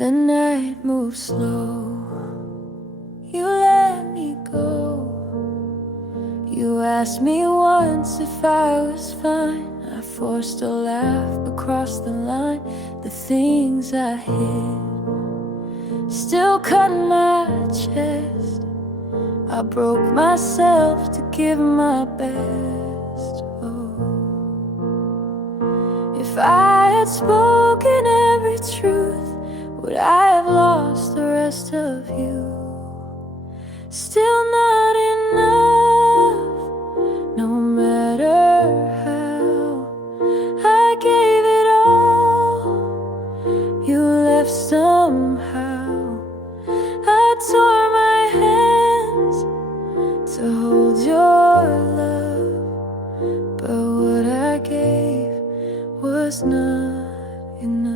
The night moves slow. You let me go. You asked me once if I was fine. I forced a laugh across the line. The things I hid still cut my chest. I broke myself to give my best. Oh, if I had spoken every truth, would I have lost the rest of you? Still not enough, no matter how I gave it all. You left somehow. I tore my hands to hold your love, but what I gave was not enough.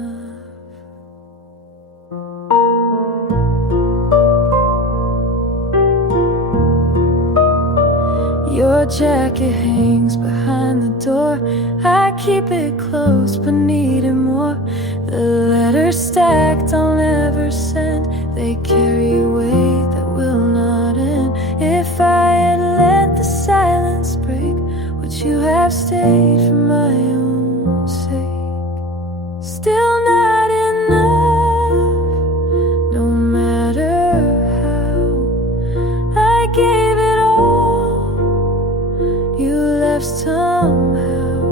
Your jacket hangs behind the door. I keep it close but need it more. The letters stacked I'll never send, they carry weight that will not end. If I had let the silence break, would you have stayed for my own sake? Still not enough, no matter how I gave it all. You left somehow.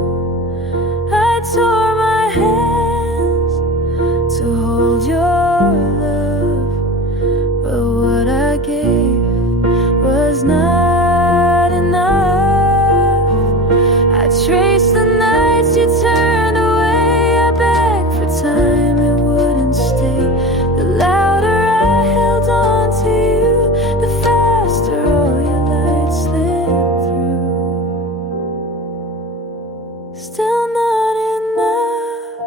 I tore my hands to hold your love, but what I gave was not enough. I traced the nights you turned away. I begged for time, it wouldn't stay. The louder I held on to you, the faster all your lights slipped through. Still not enough,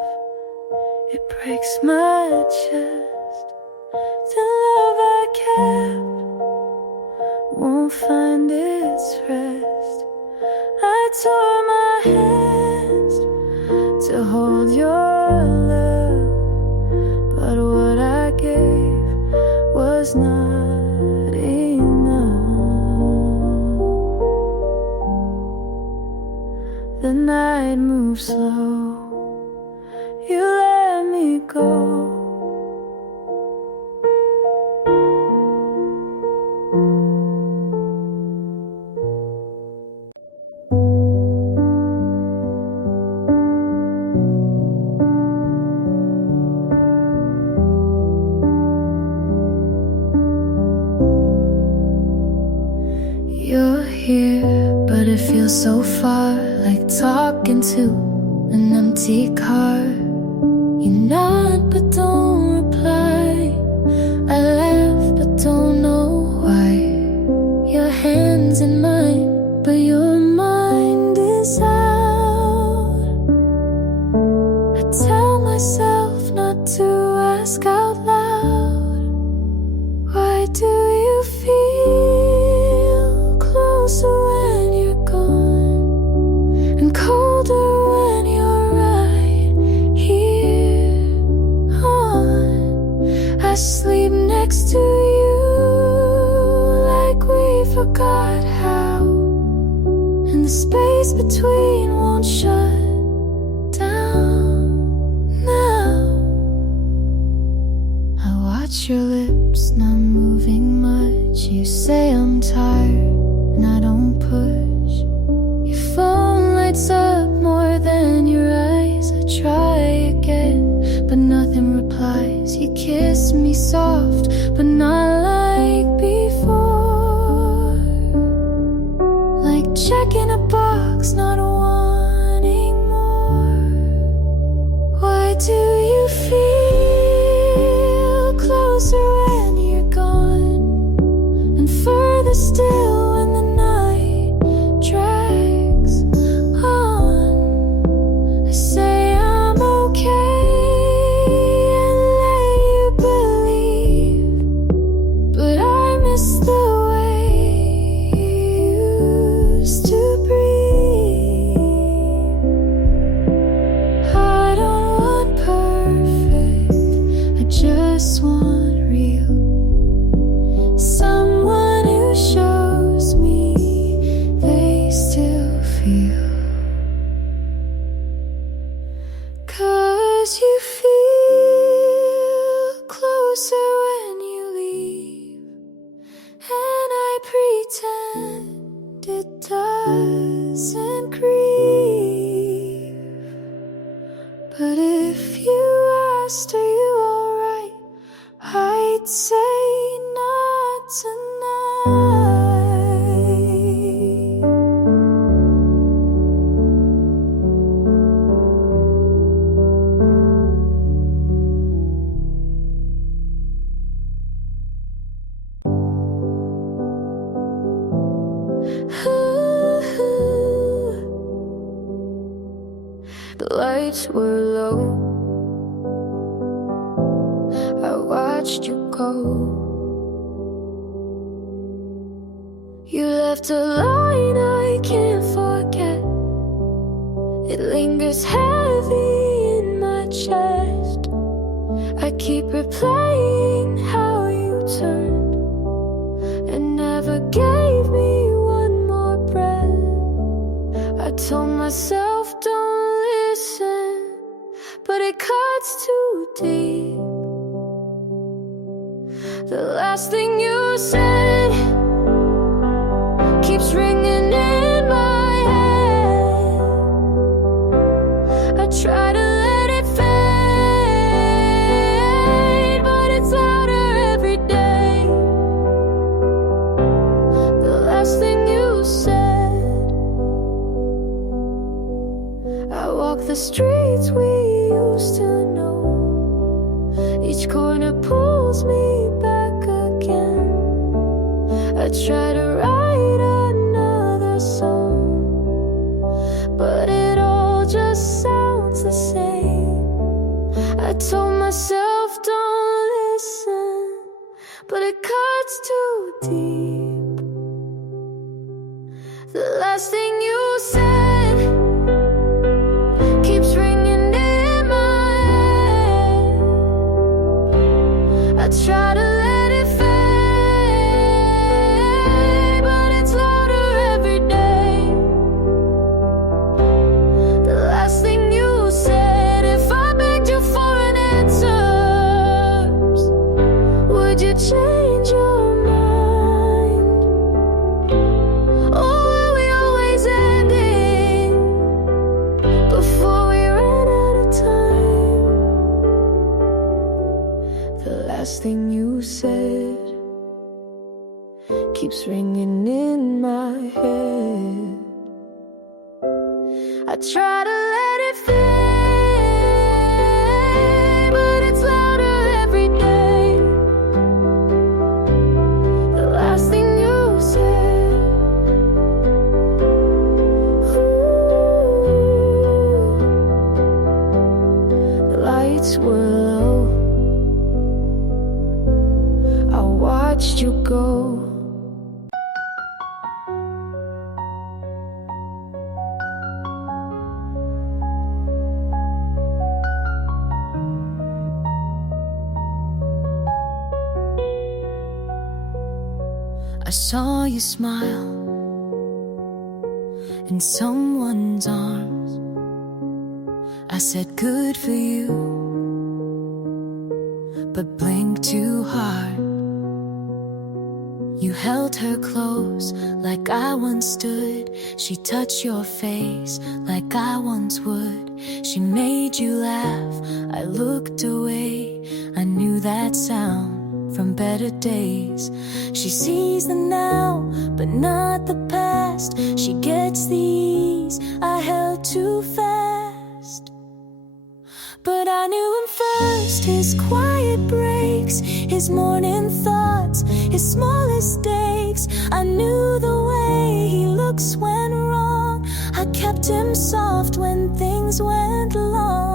it breaks my chest. The love I kept won't find its rest. I tore my hands to hold your love, but what I gave was not enough. The night moves slow. You let me go. You're here, but it feels so far, like talking to an empty car. You nod but don't reply. I laugh but don't know why. Your hand's in mine, but your mind is out. I tell myself not to ask out loud. Why do you feel closer when you're gone, and colder when you're right here on? I sleep next to you like we forgot how, and the space between won't shut down now. I watch your lips not moving much. You say I'm tired and I don't push. Your phone lights up more than your eyes. I try again, but nothing replies. You kiss me soft, but not like before. Like checking a box, not wanting more. Why do you feel closer when you're gone, and further still when the night drags on? I say I'm okay and let you believe, but I miss the way you used to breathe. I don't want perfect, I just lights were low, I watched you go. You left a line I can't forget. It lingers heavy in my chest. I keep replaying how you turned and never gave me one more breath. I told myself don't listen, but it cuts too deep. The last thing you said keeps ringing in my head. I try to let it fade, but it's louder every day. The last thing you said. I walk the streets we used to know. Each corner pulls me back again. I try to write another song, but it all just sounds the same. I told myself don't listen, but it cuts too deep. The last thing you said keeps ringing in my head. I try to let it fade, but it's louder every day. The last thing you said, if I begged you for an answer, would you change your mind? Or were we always ending before we ran out of time? The last thing you said keeps ringing in my head. I try to let it fade, but it's louder every day. The last thing you said. Ooh, the lights were low, I watched you go. I saw you smile in someone's arms. I said good for you, but blinked too hard. You held her close like I once stood. She touched your face like I once would. She made you laugh, I looked away. I knew that sound from better days. She sees the now, but not the past. She gets the ease I held too fast. But I knew him first, his quiet breaks, his morning thoughts, his smallest stakes. I knew the way he looks when wrong. I kept him soft when things went long.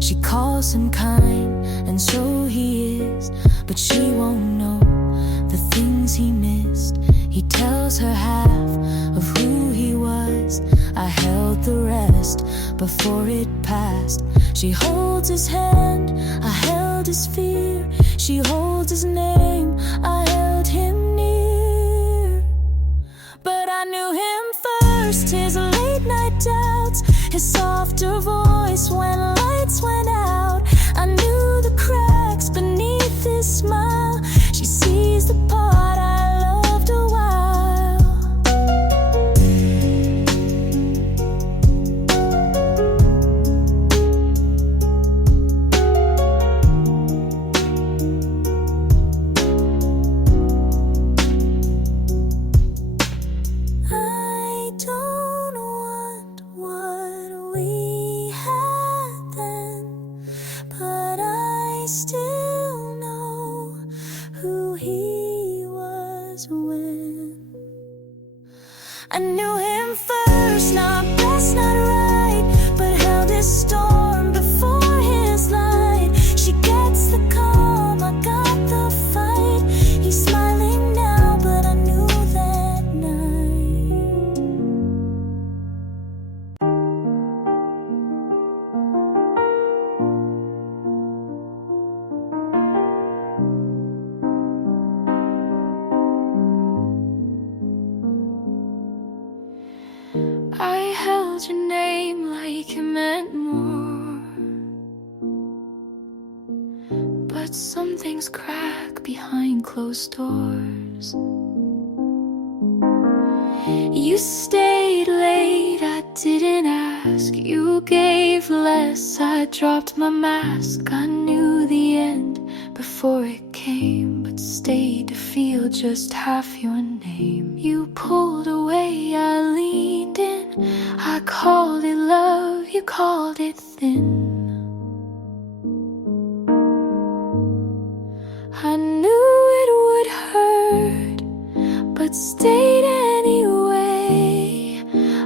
She calls him kind, and so he is, but she won't know the things he missed. He tells her half of who he was. I held the rest before it passed. She holds his hand, I held his fear. She holds his name, I held him near. But I knew him first, his late night doubts, his softer voice when lights went out. I knew the cracks beneath his smile. She sees the part I loved a while. I don't want what we had I knew him first, not best, not right, but held his storm before his light. She gets the calm, I got the fight. He's smiling now, but I knew that night. I held your name like it meant more, but some things crack behind closed doors. You stayed late, I didn't ask. You gave less, I dropped my mask. I knew the end before it came, but stayed to feel just half your name. You pulled away, I leaned in. I called it love, you called it thin. I knew it would hurt, but stayed anyway.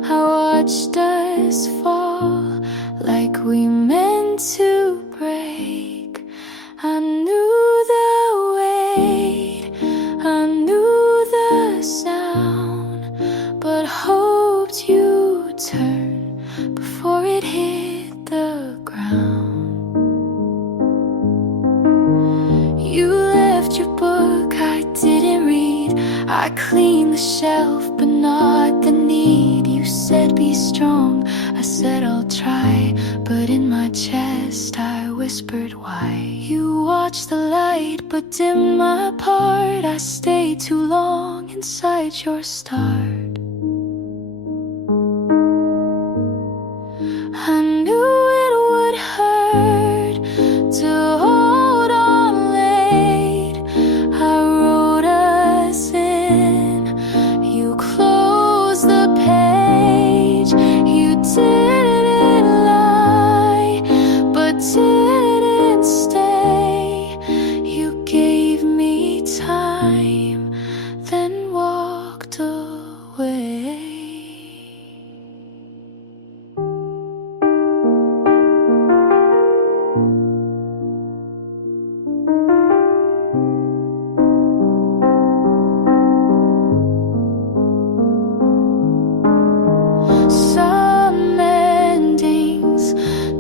I watched us fall like we meant to break. I knew the weight, I knew the sound, but hoped you'd turn before it hit the ground. You left your book, I didn't read. I cleaned the shelf, but not the need. You said be strong, I said I'll try, but in my chest I whispered why. You watched the light, but dimmed my part. I stayed too long inside your start. I knew it would hurt to hold on late. I wrote us in, you closed the page. You didn't lie, but didn't stay. You gave me time, then walked away. Some endings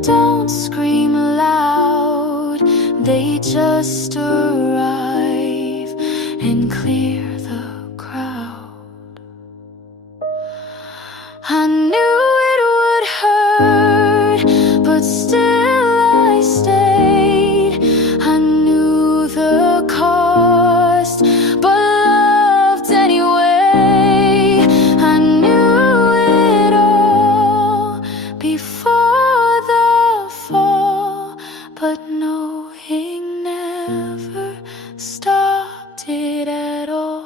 don't scream loud, they just arrive and clear the crowd. I knew it would hurt, but still I stayed. I knew the cost, but loved anyway. I knew it all before the fall, but knowing never stopped it at all.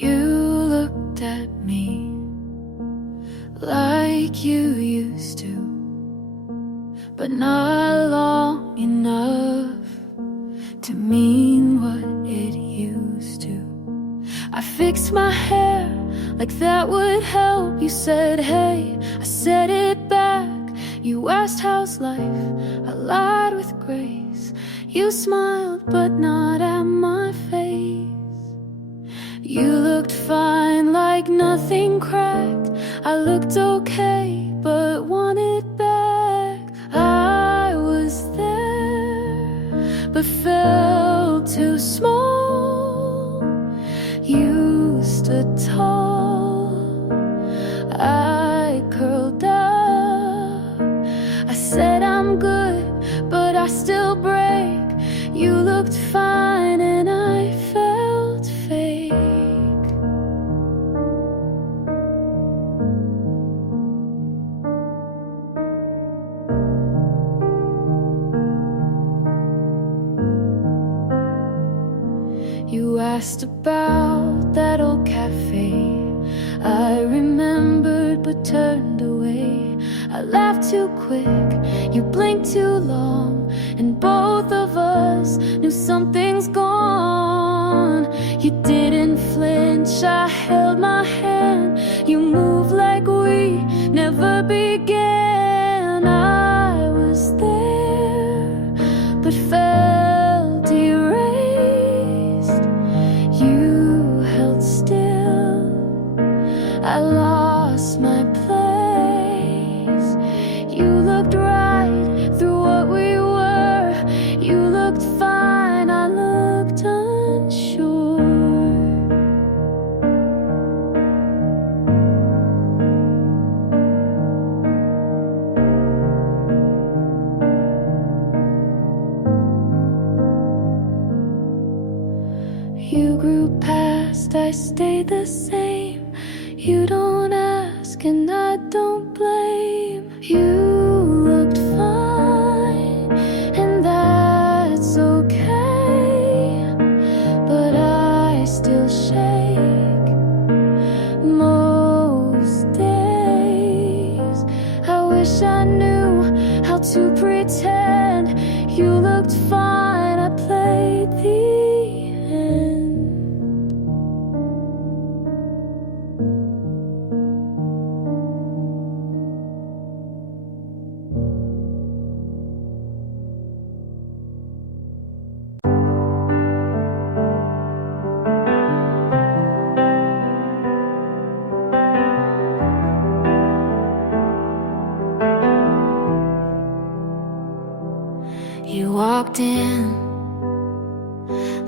You looked at me like you used to, but not long enough to mean what it used to. I fixed my hair like that would help. You said hey, I said it back. You asked how's life, I lied with grace. You smiled but not at my face. You looked fine like nothing cracked. I looked okay but wanted back. I was there but felt too small. You stood tall, I curled up. I said I'm good but I still break. You looked fine and I felt fake. asked about that old cafe. I remembered but turned away. I laughed too quick, you blinked too long, and both of us knew something's gone. You didn't flinch, I held my hand. You moved like we never began. I was there, but felt erased. You held still, I lost my place. You looked right through what we were. You looked fine, I looked unsure. You grew past, I stayed the same. You don't ask and I don't blame. You looked fine and that's okay, but I still shake most days. I wish I knew how to pretend. You looked fine, I played the end. You walked in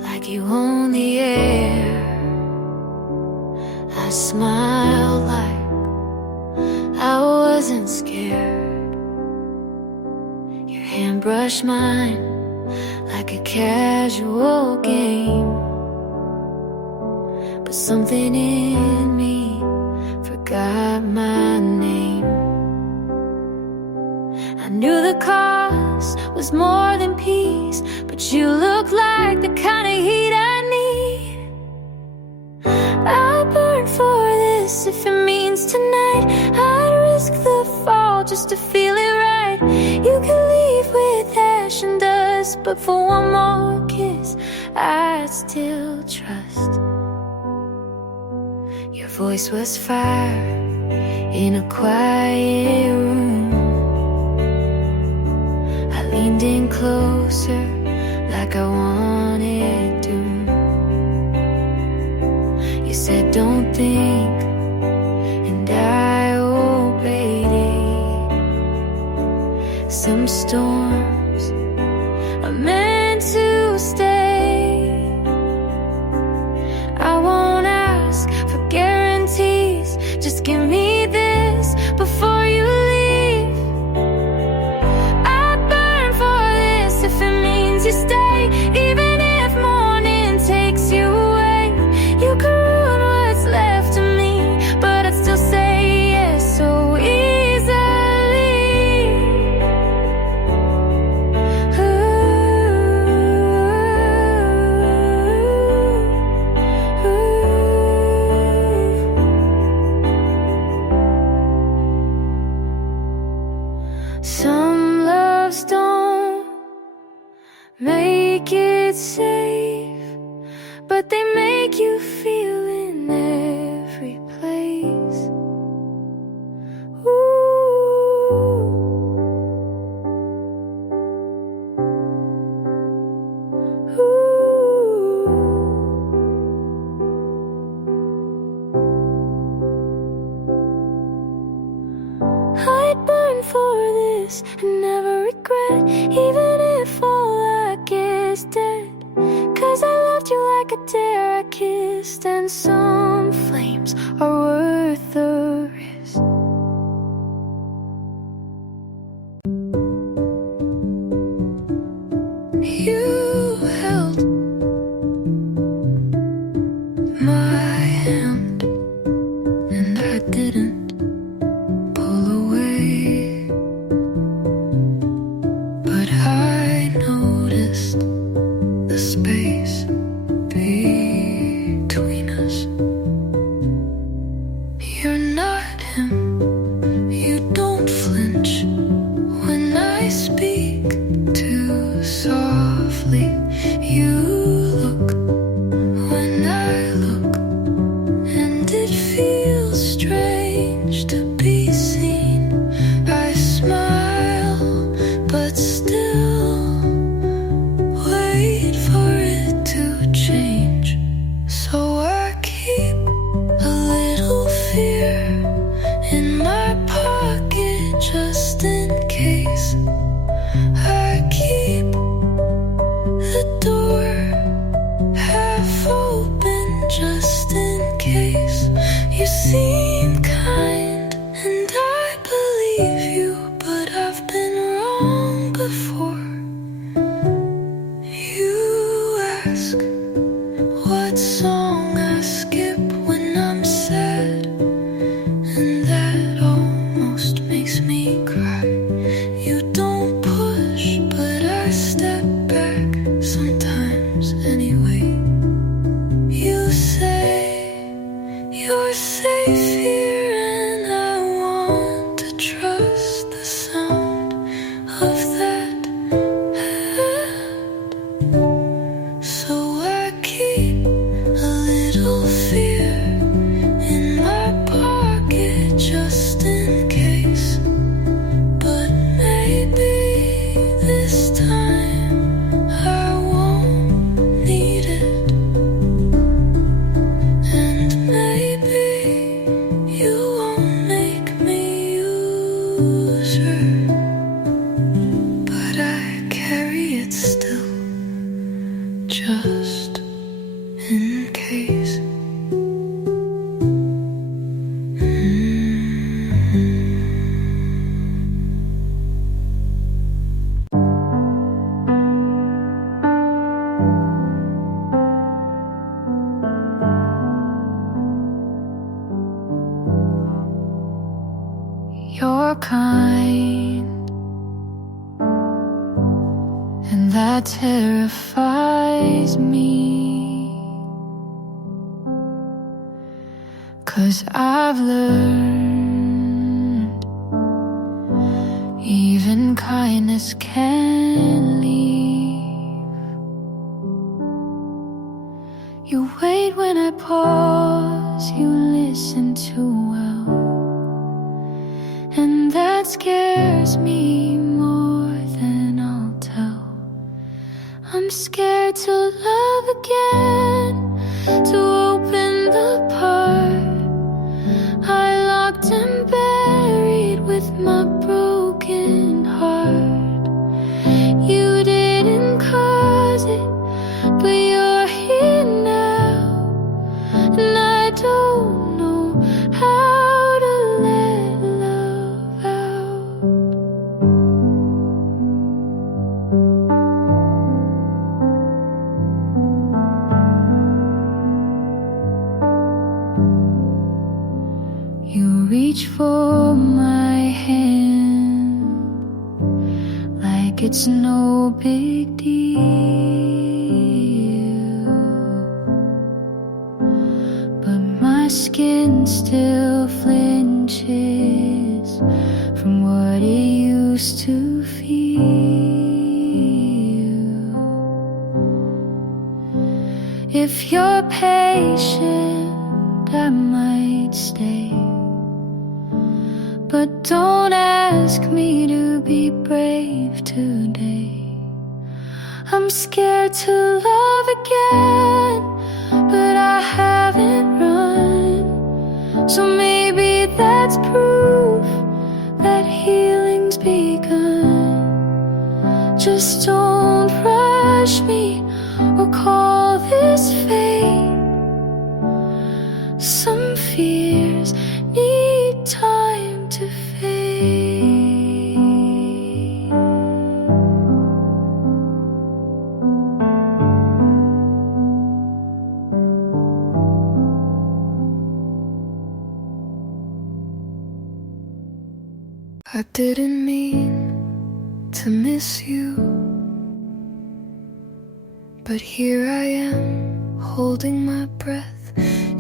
like you own the air. I smiled like I wasn't scared. Your hand brushed mine like a casual game, but something in me forgot my name. I knew the cost was more than peace, but you look like the kind of heat I need. I'd burn for this if it means tonight. I'd risk the fall just to feel it right. You can leave with ash and dust, but for one more kiss I'd still trust. Your voice was fire in a quiet room. Leaned in closer like I wanted to. You said don't think, and I obeyed it. Some storms are meant to stay. I won't ask for guarantees, just give me this before you leave. You stay, even if morning takes you away. You can ruin what's left of me, but I'd still say yes so easily. Some loves don't make it safe, but they make you feel in every place. Ooh. Ooh. I'd burn for this and never regret, even if all I get is dead. 'Cause I loved you like a dare I kissed, and some flames are worth the risk. You held my hand, and I didn't pull away, but I noticed the space between. that terrifies me. 'Cause I've learned even kindness can leave. You wait when I pause, you listen too well, and that scares me more than I'll tell. I'm scared to love again, to open the part I locked and buried with my broken heart. You didn't cause it, but you're here now, and I don't know how to let love out. You reach for my hand like it's no big deal, but my skin still flinches from what it used to feel. If you're patient, I might stay, but don't ask me to be brave today. I'm scared to love again, but I haven't run. So maybe that's proof that healing's begun. Just don't rush me or call this fate. Some fears need time to fade. I didn't mean to miss you, but here I am, holding my breath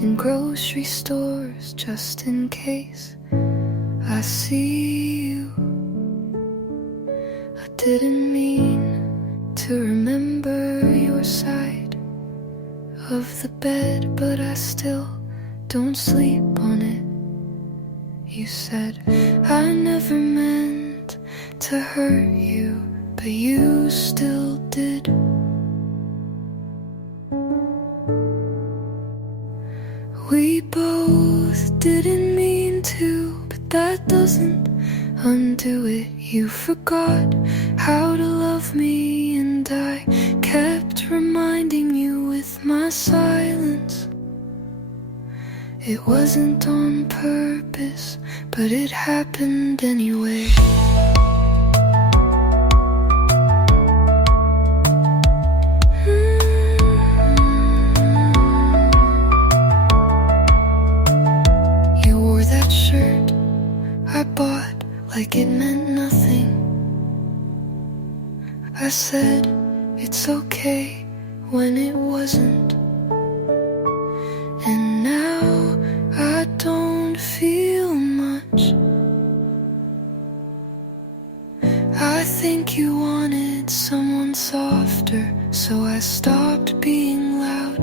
in grocery stores just in case I see you. I didn't mean to remember your side of the bed, but I still don't sleep on it. You said I never meant to hurt you, but you still did. We both didn't mean to, but that doesn't undo it. You forgot how to love me, and I kept reminding you with my silence. It wasn't on purpose, but it happened anyway. You wore that shirt I bought like it meant nothing. I said it's okay when it wasn't. And now I don't feel much. I think you wanted someone softer, so I stopped being loud.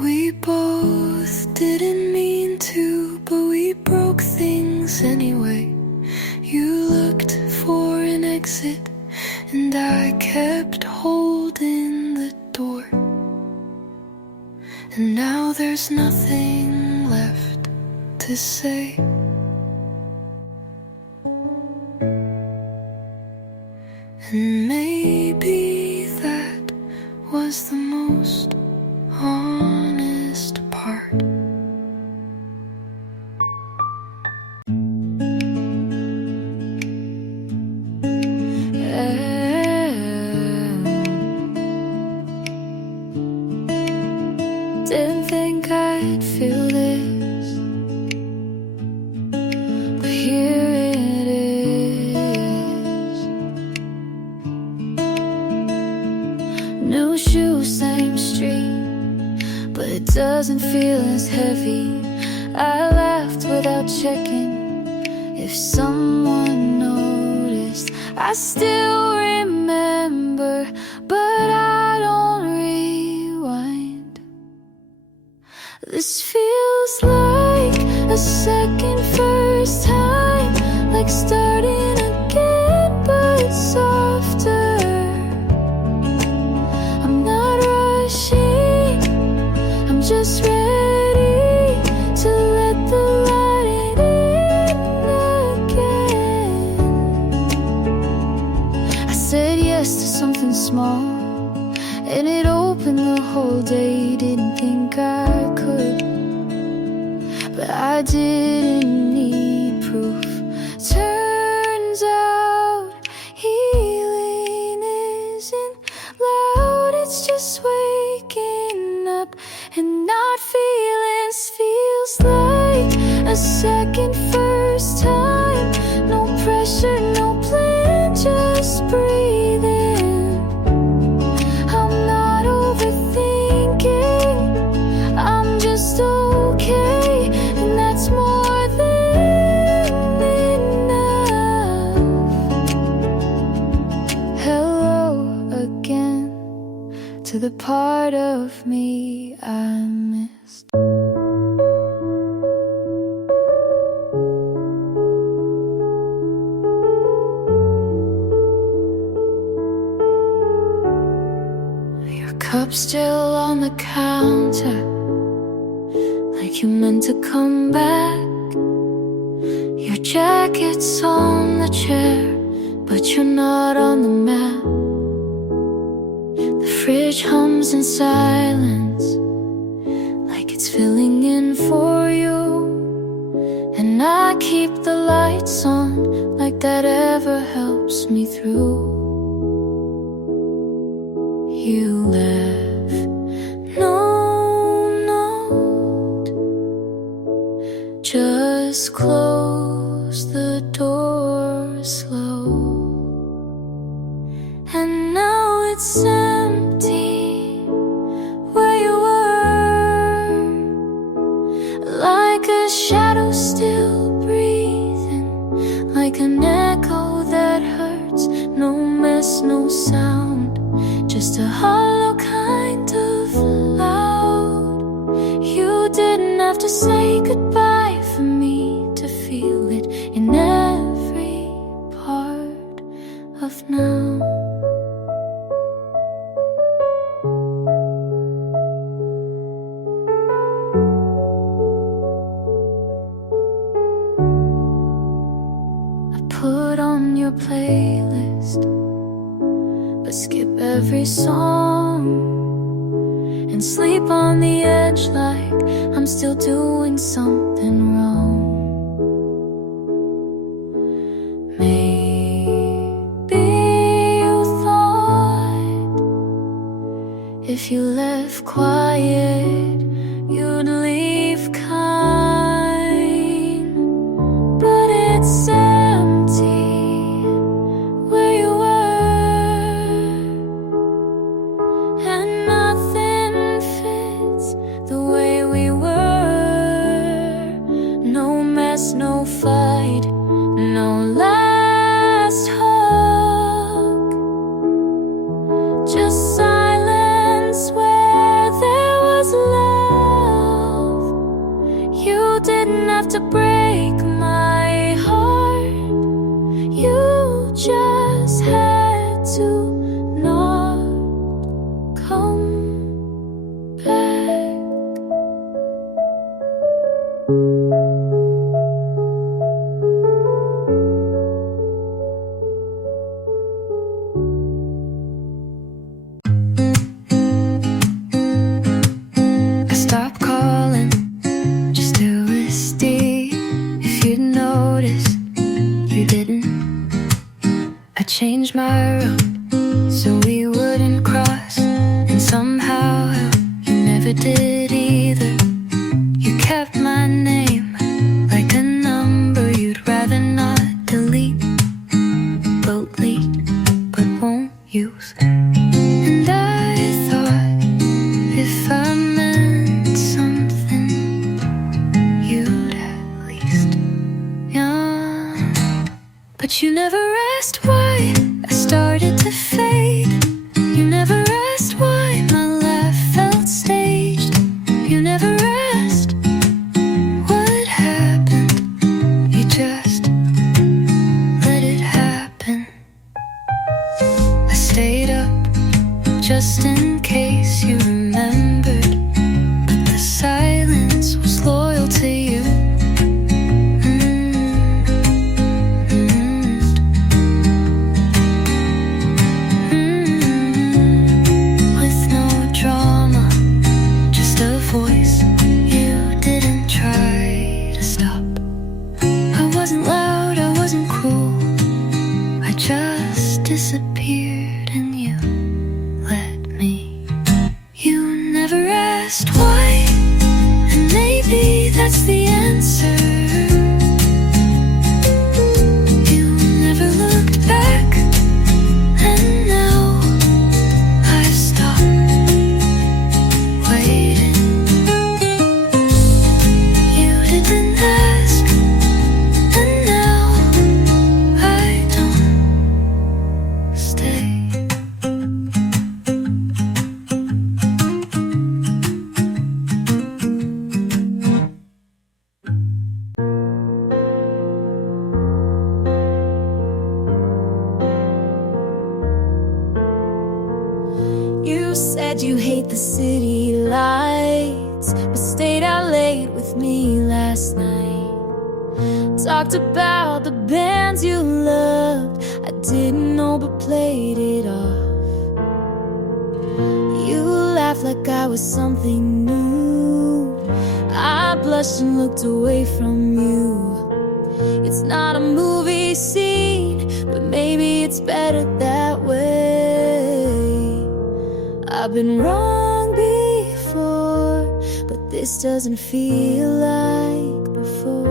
We both didn't mean to, but we broke things anyway. You looked for an exit, and I kept holding the door. And now there's nothing left to say. And maybe that was the most honest part. Didn't think I'd feel this, but here it is. wasn't feeling as heavy. I laughed without checking if someone noticed. I still remember, but I don't rewind. This feels like a second first time, like starting again, but softer. I'm not rushing, I'm just ready to let the light in again. I said yes to something small, and it opened the whole day. Didn't think I could, but I didn't need proof. Turns out healing isn't loud, it's just waking up and not feelings. Feels like a second first time. No pressure, no plan, just breathing. I'm not overthinking, I'm just okay, and that's more than enough. Hello again to the part of me I missed. Your cup's still on the counter, like you meant to come back. Your jacket's on the chair, but you're not on the mat. The fridge hums in silence, like it's filling in for you. And I keep the lights on, like that ever helps me through. You left no note, just close the door slow. And now it's empty where you were, like a shadow still breathing, like an echo that hurts. No mess, no sound, just a hollow kind of loud. You didn't have to say goodbye for me to feel it in every part of now. I put on your playlist, but skip every song and sleep on the edge like I'm still doing something wrong. Maybe you thought if you left quiet, you'd leave kind, but it's empty where you were, and nothing fits the way we were. No mess, no fight, no last hug, just silence where there was love. You didn't have to break my heart, you just had to not come back. I stopped calling just to see if you'd notice. You didn't. I changed my route so we wouldn't cross, and somehow you never did either. You kept my name like a number you'd rather not delete. Boat lead, but won't use. And I thought if I meant something, never asked why I started to fade. You never asked why my life felt staged. You never asked what happened. You just let it happen. I stayed up just in case you remembered, but the silence was loyal to you. With no drama, just a voice you didn't try to stop. I wasn't loud, I wasn't cruel, I just disappeared and you let me. You never asked why, and maybe that's the answer. You never looked back, and now I stopped waiting. You didn't ask, and now I don't stay. You said you hate the city lights, but stayed out late with me last night. Talked about the bands you loved, I didn't know but played it off. You laughed like I was something new. I blushed and looked away from you. It's not a movie scene, but maybe it's better that way. I've been wrong before, but this doesn't feel like before.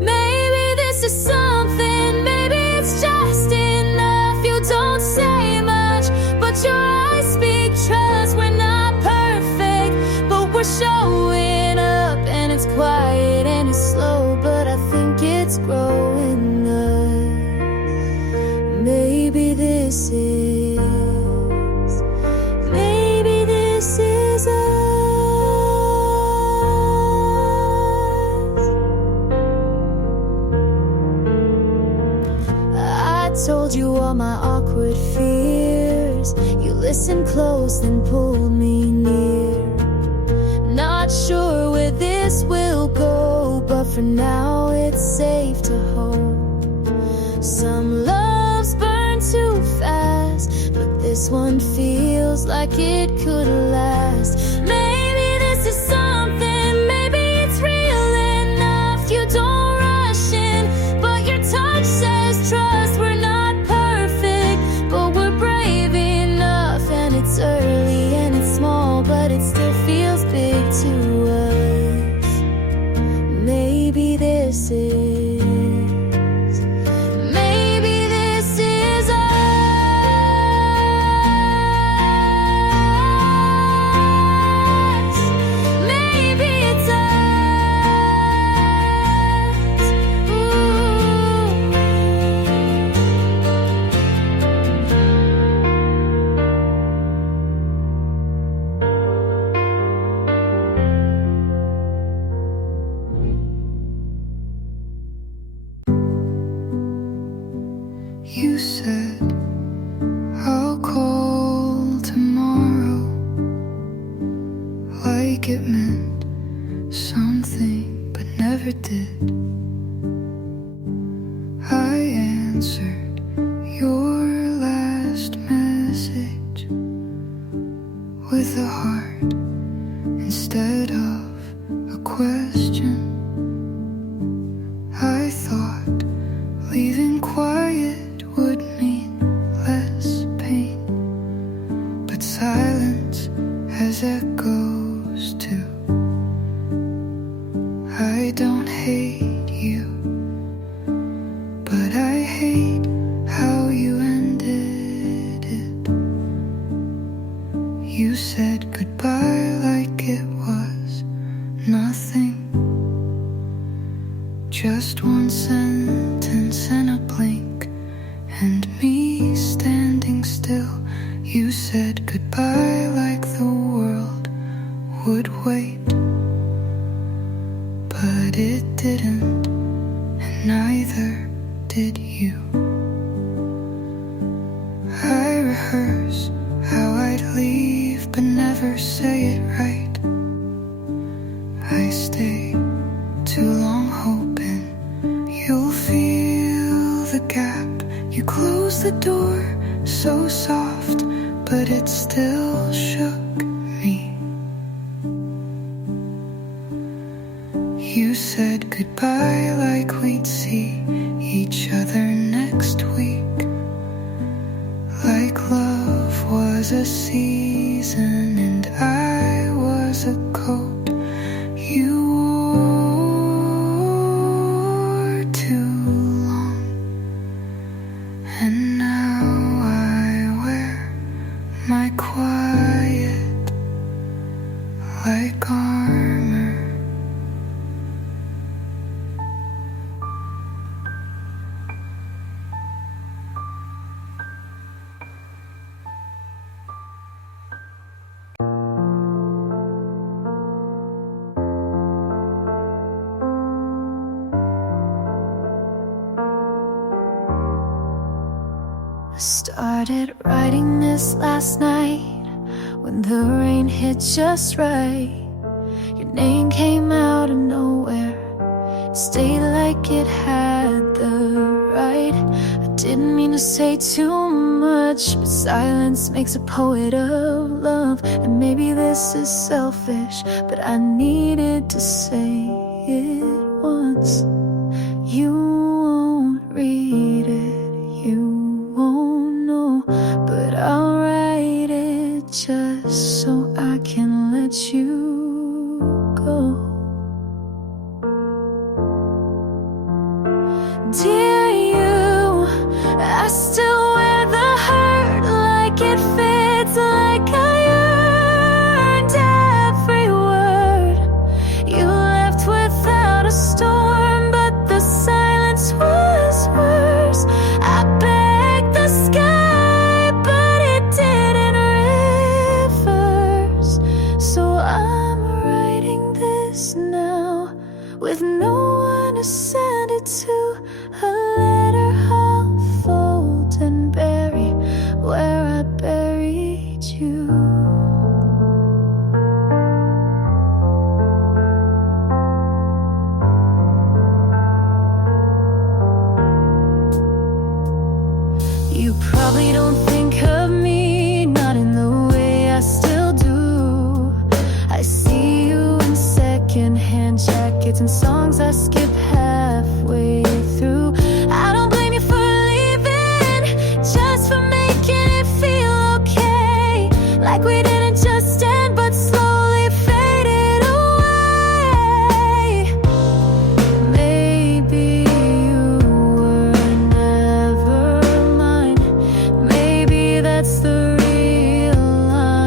Maybe this is something, maybe it's just enough. You don't say much, but your eyes speak trust. We're not perfect, but we're showing up. And it's quiet and it's slow, but I think it's growing up. Maybe this is, maybe this is us. I told you all my awkward fears. You listened close, then pulled me near. Not sure where this will go, but for now it's safe to hold. Some loves burn too fast, but this one feels like it could last. Maybe this is something, maybe it's real enough. You don't rush in, but your touch says trust. We're not perfect, but we're brave enough. And it's early and it's small, but it still feels big to us. Maybe this is, maybe this is us. Maybe it's us. Ooh. You said I'll call tomorrow, like it meant something but never did. I answered your last message with a heart instead of a question. I thought leaving quiet would mean less pain, but silence has echoes too. I don't hate you, but I hate and me standing still. You said goodbye like the world would wait, but it didn't, and neither did you. I rehearse how I'd leave, but never say it right. I stay too long hoping you'll feel the gap. You close the door so soft, but it still shook me. You said goodbye like we'd see each other next week, like love was a season and I was a coat you wore too long. And now I wear my quiet like armor. I started writing this last night when the rain hit just right. Your name came out of nowhere, stayed like it had the right. I didn't mean to say too much, but silence makes a poet of love. And maybe this is selfish, but I needed to say it once. You won't read it, you won't know, but I'll write it just so I can let you go. Dear you, I still wear the hurt like it fits, like I earned every word. You left without a storm, but the silence was worse. I begged the sky, but it didn't reverse. So I'm writing this now with no one to send it to. A letter I'll fold and bury where I buried you. You probably don't think of me, not in the way I still do. I see you in secondhand jackets and songs I skip halfway through. I don't blame you for leaving, just for making it feel okay, like we didn't just end but slowly faded away. Maybe you were never mine, maybe that's the real line.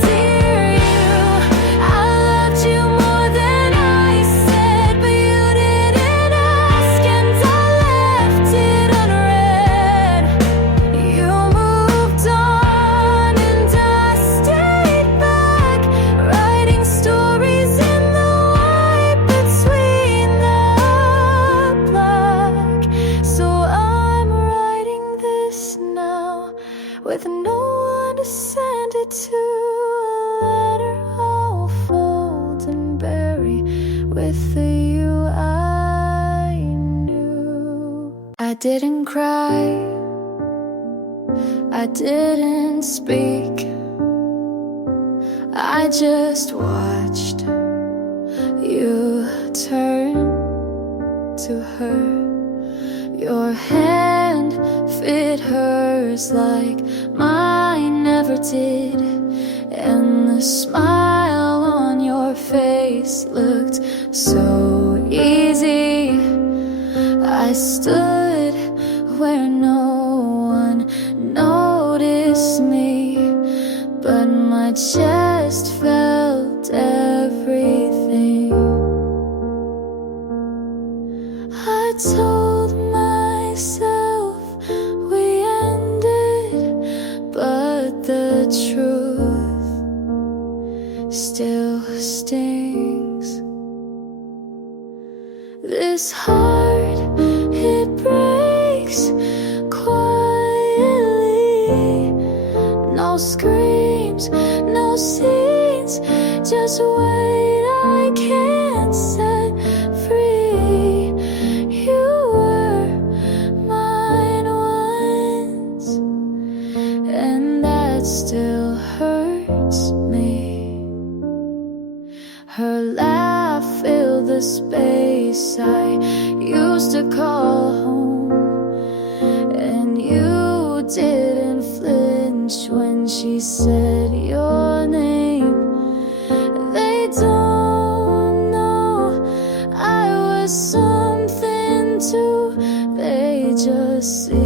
Dear you, I loved you more than I said, but you didn't ask and I left it unread. You moved on and I stayed back, writing stories in the white between the black. So I'm writing this now with no one to send it to. A letter I'll fold and bury with the you I knew. I didn't cry, I didn't speak, I just watched you turn to her. Your hand fit hers like mine never did, and the smile on your face looked so easy. I stood where no one noticed me, but my chest felt everything. told myself we ended, but the truth still stings. This heart, it breaks quietly. No screams, no scenes, just wait, I can't set free. You were mine once, and that still hurts me. Her laugh filled the space I used to call home, and you didn't flinch when she said your name. They don't know I was something too, they just see